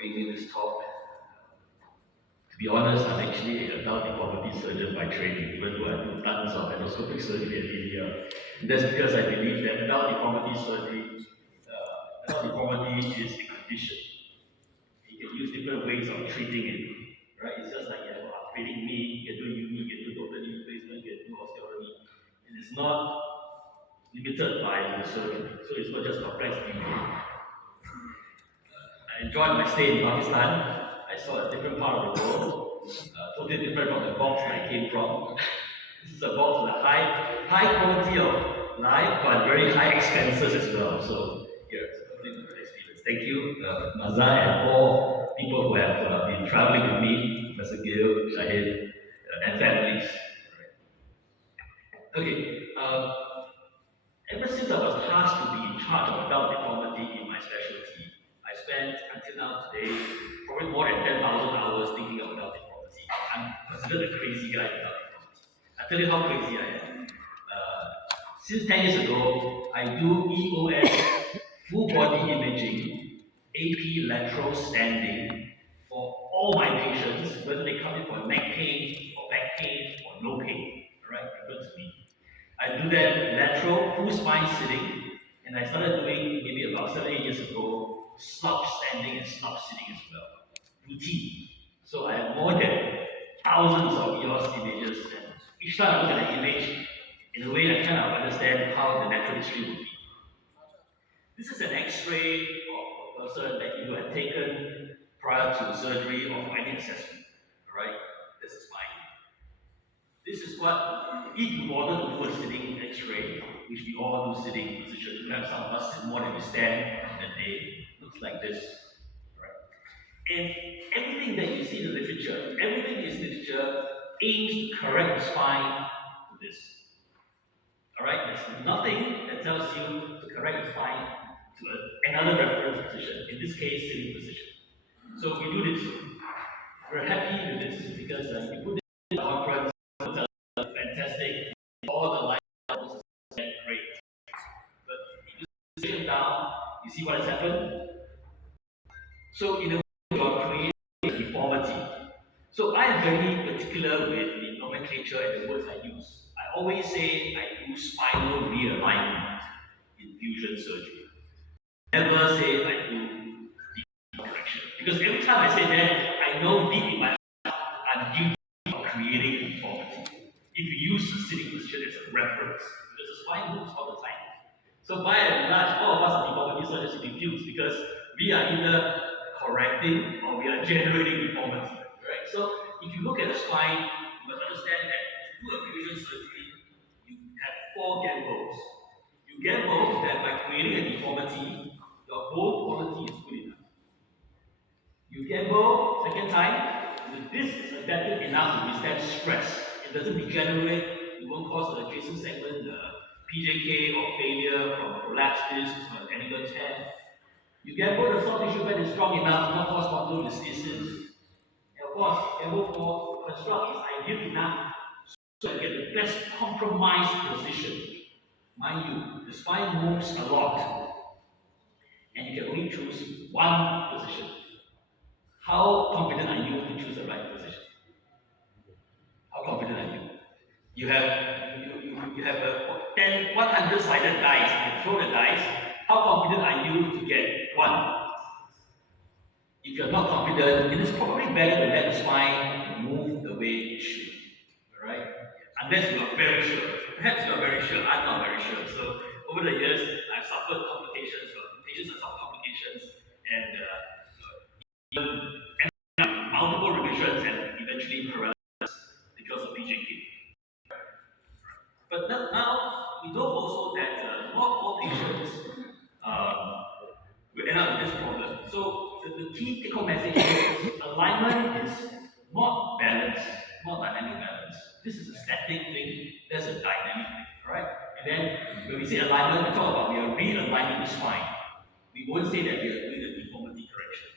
giving me this talk. To be honest, I'm actually an adult deformity surgeon by training, even though I do tons of endoscopic surgery in India. And that's because I believe that adult deformity surgery, adult deformity is a condition. You can use different ways of treating it. Right? It's just like you have arthritic knee, you can do uni, you can do total knee replacement, you can do osteotomy. It is not limited by the surgery. So it's not just complex detail. I enjoyed my stay in Pakistan. I saw a different part of the world, totally different from the box I came from. This is a box with a high quality of life, but very high expenses as well. So yeah, it's a totally different experience. Thank you, Mazar, and all people who have been traveling with me, Professor Gill, Shahid, and families. Okay. Ever since I was tasked to be in charge of adult deformity in my specialty, I spent until now today probably more than 10,000 hours thinking of adult deformity. I'm considered a crazy guy in adult deformity. I'll tell you how crazy I am. Since 10 years ago, I do EOS, full body imaging, AP lateral standing for all my patients, whether they come in for neck pain or back pain or no pain. Alright, refer to me. I do that lateral, full spine sitting, and I started doing maybe about 7-8 years ago, slouch standing and slouch sitting as well. Routine. So I have more than thousands of EOS images, and each time I look at an image, in a way I kind of understand how the natural history would be. This is an X-ray of a person that you had taken prior to surgery or for any assessment. Alright? This is spine. This is what, if you bother to do a sitting X-ray, which we all do sitting position, perhaps some of us sit more than we stand that day, looks like this. Right? And everything that you see in the literature, everything in this literature aims to correct the spine to this. Alright, there's nothing that tells you to correct the spine to another reference position, in this case, sitting position. So we do this. We're happy with this because we put this in the conference. Fantastic. All the light levels are great. But if you sit down, you see what has happened? So in a way, you are creating a deformity. So I am very particular with the nomenclature and the words I use. I always say I do spinal realignment in fusion surgery. Never say I do deep correction. Because every time I say that, I know deep in my heart I'm guilty of creating a deformity. If you use the sitting position as a reference, because the spine moves all the time. So by and large, all of us are deformity surgeons to diffuse because we are either correcting or we are generating deformity. Right? So if you look at the spine, you must understand that to do a fusion surgery, you have 4 gambles. You gamble that by creating a deformity, your bone quality is good enough. You gamble, second time, the disc is adapted enough to withstand stress. It doesn't degenerate, it won't cause an adjacent segment PJK or failure from prolapsed disc or an angle tear. You gamble the soft tissue bed is strong enough to not cause spondylolisthesis. And of course, gamble for construct is ideal enough so you get the best compromised position. Mind you, the spine moves a lot, and you can only choose one position. How confident are you to choose the right position? How confident are you? You have a 100-sided dice. You throw the dice. How confident are you to get one? If you're not confident, it is probably better to let the spine move the way it should. Alright? Unless you are very sure. Perhaps you are very sure. I'm not very sure. So over the years, I've suffered complications. Patients have suffered complications and multiple revisions and eventually paralysis because of PJK. But now we know also that not all patients will end up with this problem. So the key take-home message is alignment is not balance, not dynamic balance. This is a static thing, there's a dynamic thing, alright? And then when we say alignment, we talk about we are realigning the spine. We won't say that we are doing a deformity correction.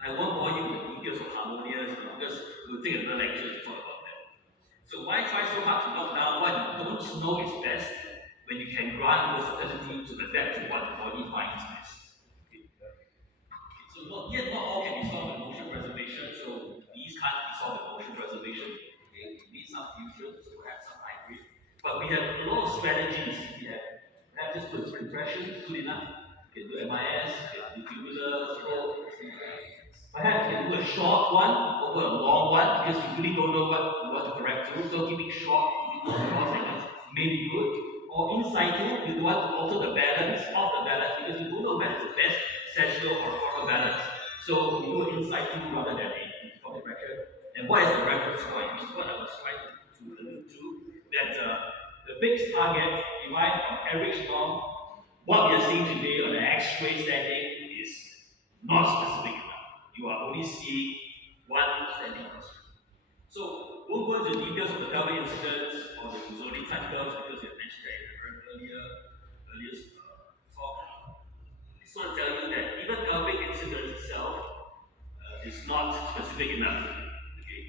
And I won't bore you with the details of harmonious because we'll take another lecture to talk about that. So why try so hard to knock down what you don't know is best when you can grant versatility to adapt to what the body finds best? Okay. So yet not all can be solved with motion preservation, so these can't be solved with motion preservation. Okay, we need some fusion, so perhaps some hybrid. But we have a lot of strategies. We have perhaps just put impression, good enough. You can do MIS, you can do tubular, stroke, perhaps you can do a short one over a long one because you really don't know what you want to correct to. So keep it short, keep it short segments may be good. Or in situ, you want to alter the balance of the balance because you don't know when is the best sexual or oral balance. So you do it in situ rather than a default direction. And what is the reference point? Which is what I was trying to allude to. That the fixed target derived from average norm, what we are seeing today on the X-ray setting is not specific enough. You are only seeing one standing question. So we'll go into details of the pelvic incidence or the zodiac type curves because we have mentioned that in the earlier talk. I just want to tell you that even pelvic incidence itself is not specific enough. Okay?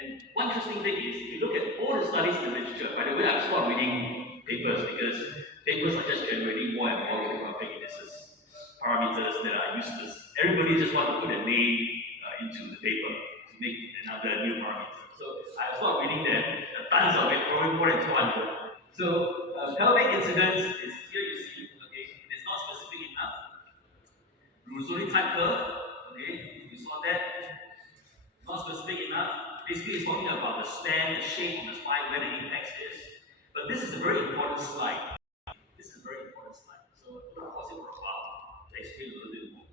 And one interesting thing is, if you look at all the studies in the literature, by the way, I've stopped reading papers because papers are just generating more and more pelvic indices, parameters that are useless. Everybody just wants to put a name into the paper to make another new parameter. So I've stopped reading them. Tons of it, probably more than 200. So pelvic incidence is here you see, okay, it is not specific enough. Rosoli type curve, okay, you saw that, not specific enough. Basically, it's talking about the stand, the shape of the spine, where the apex is. But this is a very important slide. This is a very important slide. So I'm going to pause it for a while to explain a little bit more.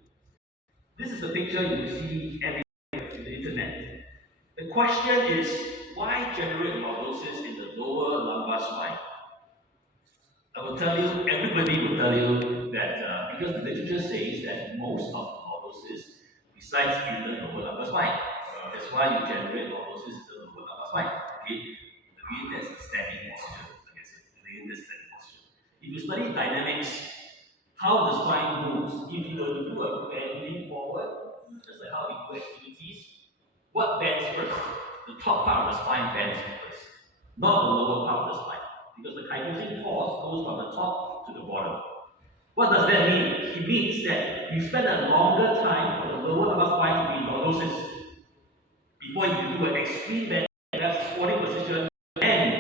This is the picture you see everywhere on the internet. The question is, why generate lordosis in the lower lumbar spine? I will tell you, everybody will tell you that because the literature says that most of the lordosis resides in the lower lumbar spine. That's why you generate lordosis in the lower lumbar spine. Okay? Again, that's the standing posture. Like I said, again, that's standing posture. If you study dynamics, how the spine moves, if you do a bending forward, just like how we do activities, what bends first? The top part of the spine bends first, not the lower part of the spine. Because the kyphosing force goes from the top to the bottom. What does that mean? It means that you spend a longer time for the lower lumbar spine to be in lordosis before you do an extreme bend, that's squatting position, and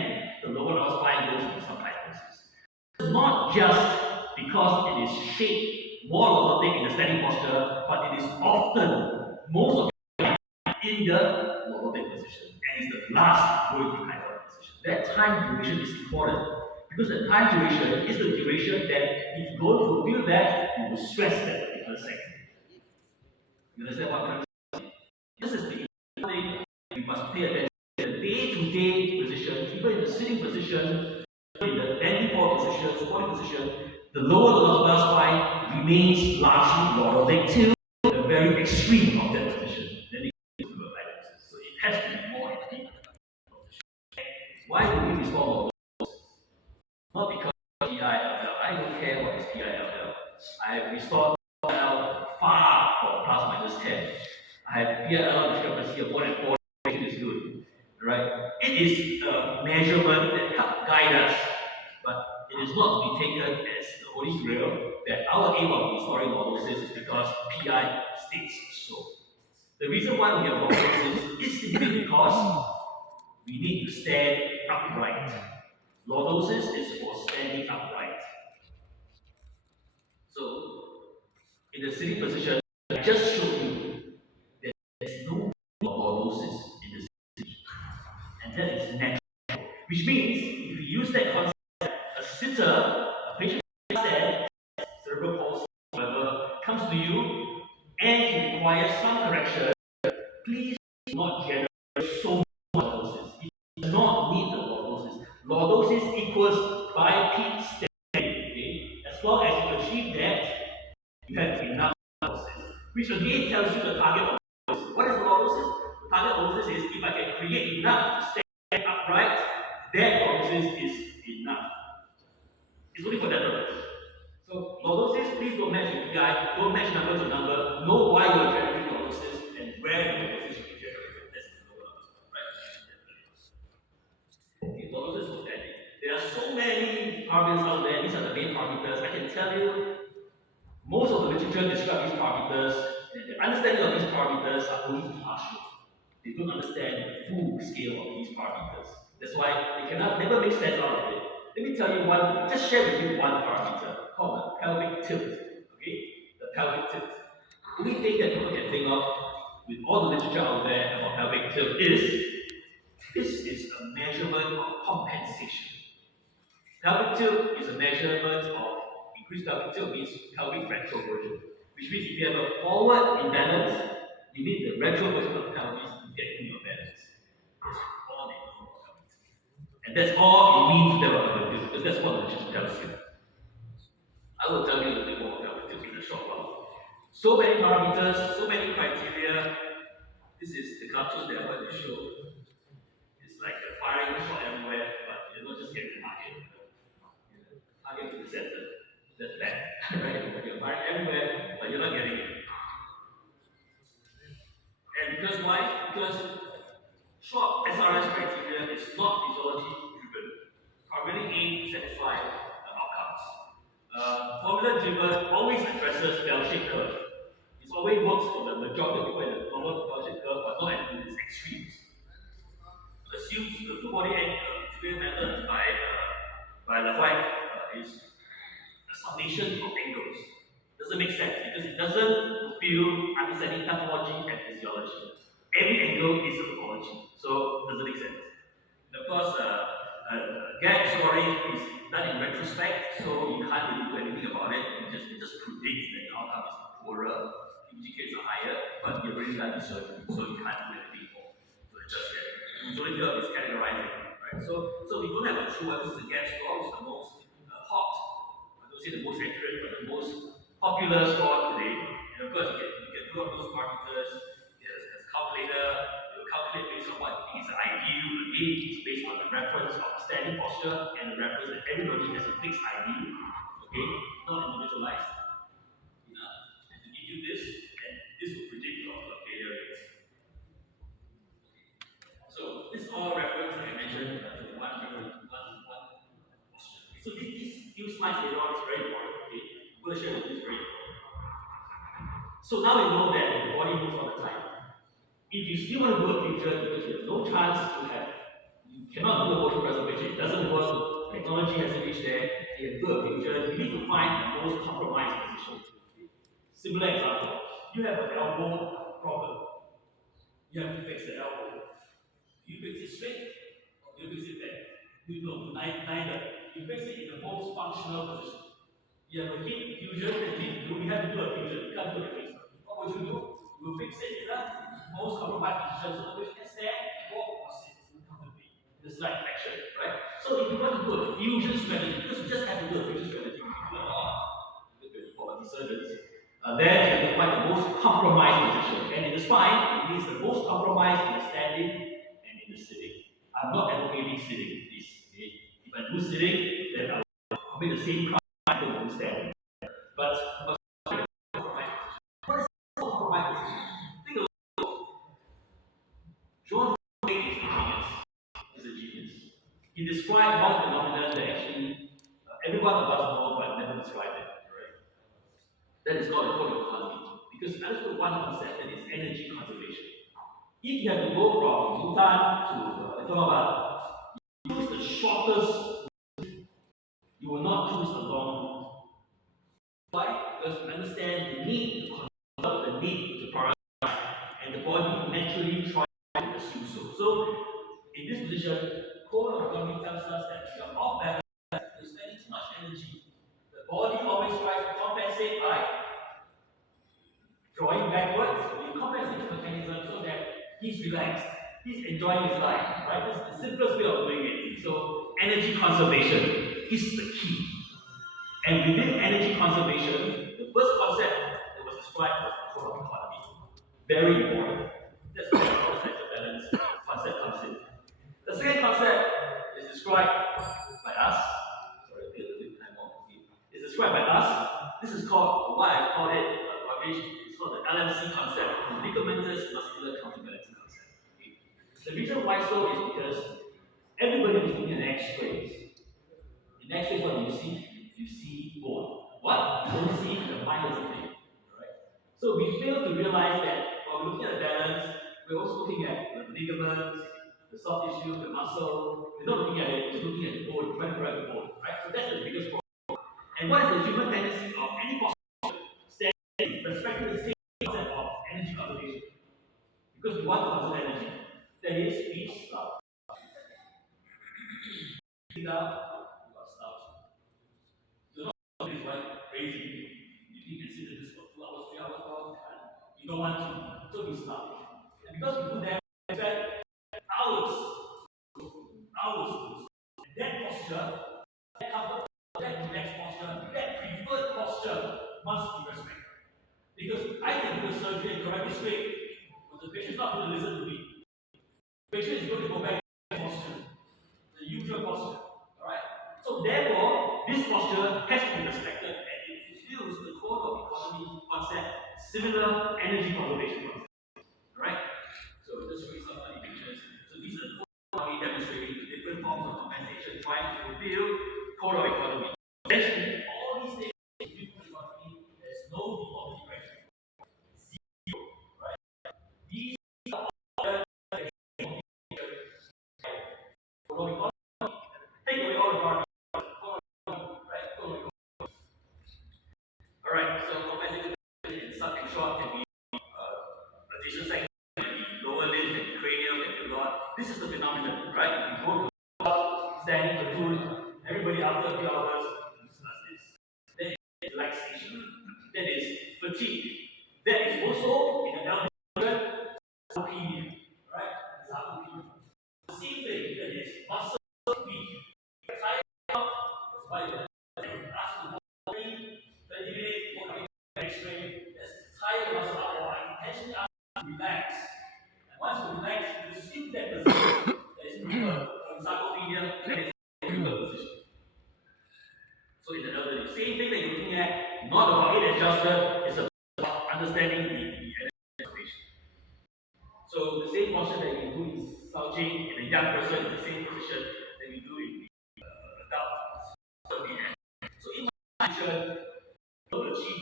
the lower lumbar spine goes into some kyphosis. It's not just because it is shaped more lordotic in the standing posture, but it is often, most of the time, in the lordotic position, and is the last going to kyphotic. That time duration is important because the time duration is the duration that if you don't fulfill that, you will stress that particular segment. You understand what I'm trying to say? This is the important thing we must pay attention to. The day-to-day position, even in the sitting position, in the bending forward position, squatting position, the lower lumbar spine remains largely lordotic till the very extreme of that position. Then it goes to a kyphosis. So it has to be more deep. Why do we restore lordosis? Not because of PILL. I don't care what is PILL. I have restored PILL far from plus minus 10. I have PILL discrepancy of more than 4. It is good. Right? It is a measurement that helps guide us, but it is not to be taken as the holy grail that our aim of restoring lordosis is because PI states so. The reason why we have lordosis is simply because we need to stand upright. Lordosis is for standing upright. So, in the sitting position, I just showed you that there is no lordosis in the sitting, and that is natural. Which means, if you use that concept, a sitter, a patient stand, cerebral palsy, whatever, comes to you, and he requires some correction, please do not generate so much lordosis. It does not need the lordosis. Lordosis equals biped standing. Okay? As long as you achieve that, you have enough lordosis. Which again tells you the target of lordosis. What is lordosis? The target of lordosis is if I can create enough to stand upright, then lordosis is enough. It's only for that purpose. So lordosis, please don't match your PI, don't match number to number, know why you are generating lordosis and where the lordosis should be generated. That's the lower number, right? Okay, lordosis was standing. There are so many parameters out there, these are the main parameters. I can tell you, most of the literature describe these parameters, and the understanding understanding of these parameters are only partial. They don't understand the full scale of these parameters. That's why they cannot never make sense out of it. Let me tell you one, just share with you one parameter called the pelvic tilt. Okay? The pelvic tilt. The only thing that people can think of with all the literature out there about pelvic tilt is this is a measurement of compensation. Pelvic tilt is a measurement of increased pelvic tilt means pelvic retroversion, which means if you have a forward imbalance, you need the retroversion of pelvis to get to your balance. That's all they know about pelvic tilt. And that's all it means to develop pelvic tilt, because that's what the literature tells you. I will tell you a little bit more about pelvic tilt in a short while. So many parameters, so many criteria. This is the cartoon that I want to show. It's like a firing shot everywhere, but you're not just getting the target. Target to the center. That's bad. Right? You're firing everywhere, but you're not getting it. And because why? Because short SRS criteria is not physiology driven. Primarily aim to satisfy outcomes. Formula driven always addresses bell-shaped curve. It always works for the majority of people in the normal bell-shaped curve, but not in its extremes. Assumes the full body angle method by the White is a summation of angles. Doesn't make sense because it doesn't fulfill understanding pathology and physiology. Every angle is a pathology, so it doesn't make sense. And of course, gap scoring is done in retrospect, so you can't really do anything about it. It just predicts that your outcome is poorer, indicators are higher, but you've already done the surgery, so you can't do anything more. So it's just that. Usually is categorizing, right? So we don't have a true this is the gap score, it's the most hot, I don't say the most accurate, but the most popular score today. And of course, you can do up those parameters as calculator, you calculate based on what you think is ideal. Again, it's based on the reference of standing posture and the reference that everybody has a fixed ideal. Okay, not individualized. And to give you this, and this will predict your failure rates. So this is all reference that I mentioned to one reference, one posture. So these few slides later on is very important. Okay, I'm going to share with you is very important. So now we know that the body moves all the time. If you still want to do a fusion because you have no chance to have, you cannot do a motion preservation, it doesn't work, technology hasn't reached there, you do a fusion, you need to find the most compromised position. Similar example, you have an elbow problem. You have to fix the elbow. Do you fix it straight or do you fix it back? You know, neither. You fix it in the most functional position. You have a hip fusion, we have to do a fusion, you can't do a replacement. What would you do? You will fix it in the most compromised position so that you can stand, walk, or sit comfortably. This is like flexion, right? So if you want to do a fusion strategy, because you just have to do a fusion strategy, you can do a lot. For surgeons. Then you have to find the most compromised position. And in the spine, it means the most compromised in the standing and in the sitting. I'm not advocating sitting, please. Okay? If I do sitting, then I will commit the same crime to do standing. But what is the compromised position? Think of John Wayne is a genius. He's a genius. He described one phenomenon that actually everyone of us know but never described it. That is called a code economy. Because I just put one concept that is energy conservation. If you have to go from Bhutan to Islamabad, you choose the shortest route. You will not choose a long route. Why? Because you understand the need to conserve, the need to prioritize, and the body naturally tries to pursue so. In this position, code of economy tells us that you are off balance, you're spending too much energy. The body always tries to compensate by drawing backwards, we compensate the mechanism so that he's relaxed, he's enjoying his life, right? This is the simplest way of doing it. So energy conservation is the key. And within energy conservation, the first concept that was described was the code of economy. Very important. That's where the concept of balance concept comes in. The second concept is described by us. Sorry, a little bit time off. It's described by us. This is called what I call it it's called the LMC concept, the ligamentous muscular counterbalance concept. Okay. The reason why so is because everybody is looking at X-rays. In X-rays, what do you see? You see bone. What? You don't see the spine is a thing. Right? So we fail to realize that while we're looking at balance, we're also looking at the ligaments, the soft tissue, the muscle. We're not looking at it, we're just looking at the bone, trying to grab the bone, right? So that's the biggest problem. And what is the human tendency of any posture? Standing, respecting the same concept of energy conservation. Because we want to conserve energy. That is, peace, love. Sit down, you are slouched. You're not doing this one crazy. You think you can sit in this for 2 hours, 3 hours, 4 hours, and you don't want to. So we stop. And because we do that, we spend hours, hours. And that posture, that comfort, that relaxed posture, that preferred posture must be respected. Because I can do the surgery and correct it straight, but the patient is not going to listen to me. The patient is going to go back to the posture, the usual posture. Alright? So therefore, this posture has to be respected and it fulfills the code of economy concept, similar energy conservation concept. Alright? So just show you some funny pictures. So these are how we demonstrating the different forms of compensation trying to fulfill code of economy. Essentially, all these things in code of economy, there's no default direction. Zero. Right? These are all the code of economy. Take away all the part. Alright, so compensation in short can be additional segment, can be lower limb, can be cranial, can be lower. This is the phenomenon, right? You go to standing for food, everybody after a few hours does this. Then relaxation, that is fatigue. That is also in the elderly sarcopenia, right? Sarcopenia. The same thing, that is muscle weak. Tired out, that's why you ask to walk 20 minutes before coming to X-ray. That's tired muscle out, or I intentionally ask you to relax. And once you relax, you assume that position that is preferred. For sarcopenia, that is the preferred position. So in the elderly, same thing that you're looking at, not about it adjusted, it's about understanding the energy conservation. So the same posture that you do in slouching in a young person is the same position that you do in the adult. So in my position, you will achieve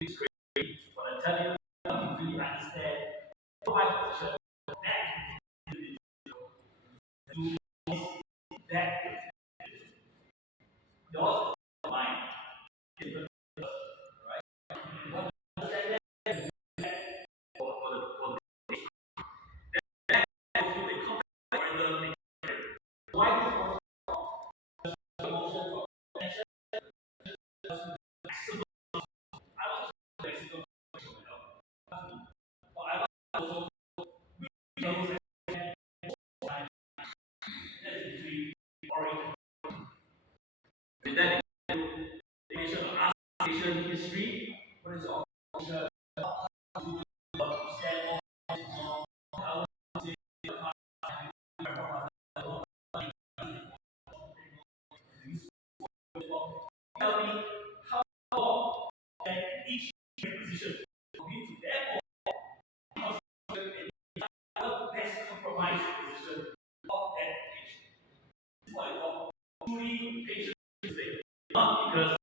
it's great, but I tell you, you really understand my position, that do that. Yours is mine. Why this motion I want to Mexico, but I want also those that is between origin. With that, information on Asian history, what is your stand tell me how long that each position for me to therefore best compromise position of that patient. This is what I call truly patient specific. Not because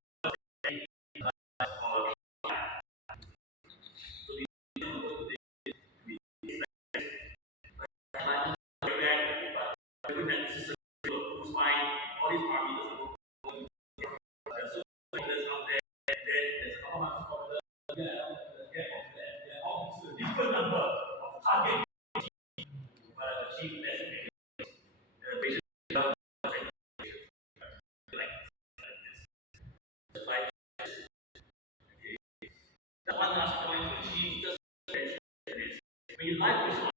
whose mind all these parameters are so out there, and then there's a couple of formulas, they're all to a different number of target but achieve less efficiency. The patient like this. Like that one last point to achieve just is when your life is